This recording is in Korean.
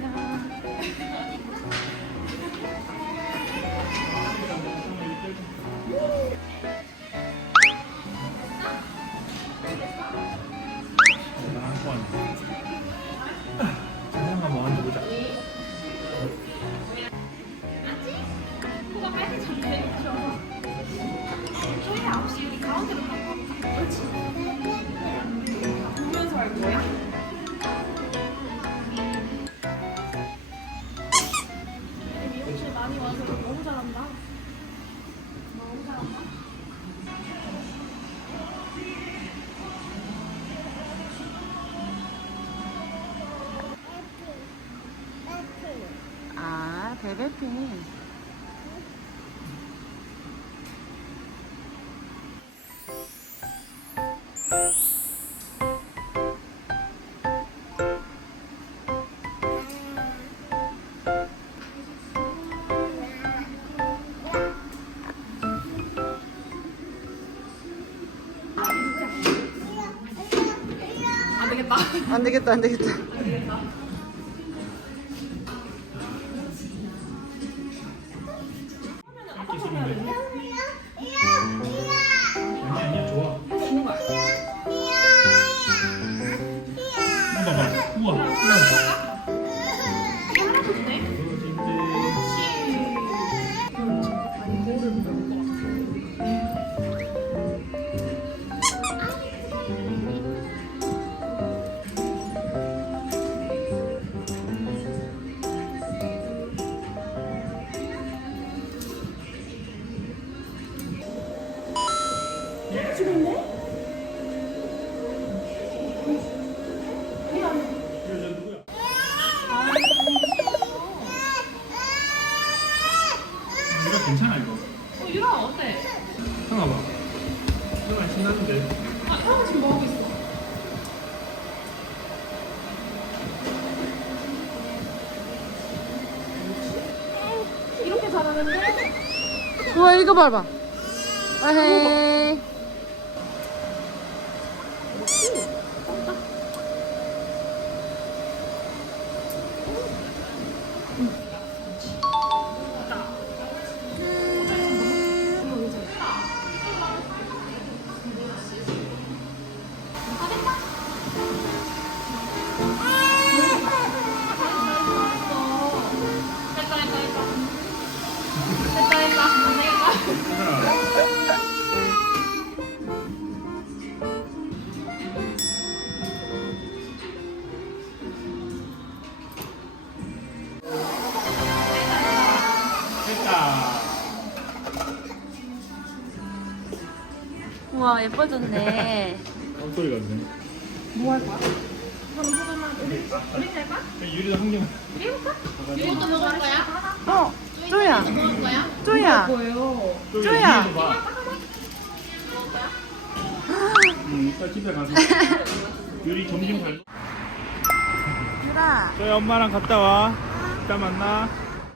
나한번 많이 와서 너무 잘한다. 너무 잘한다. 아, 베베핀. 되겠다. 안 되겠다, 안 되겠다. 이렇게 유라 어때? 형아 봐 형아 신나는데 아, 형 지금 뭐 하고 있어? 이렇게 잘하는데? 우와, 이거 봐봐. 아헤이. 우와, 예뻐졌네. 어 소리가 나네 뭐 할 거야? 그럼 소금만 우리? 유리도 한 개만 해볼까? 이것도 먹을 거야? 어, 쪼야. 먹을 거야? 쪼야. 뭐예요? 쪼야. 응, 이따 집에 가서 유리 점심 갈. 유라. 저희 엄마랑 갔다 와. 이따 만나.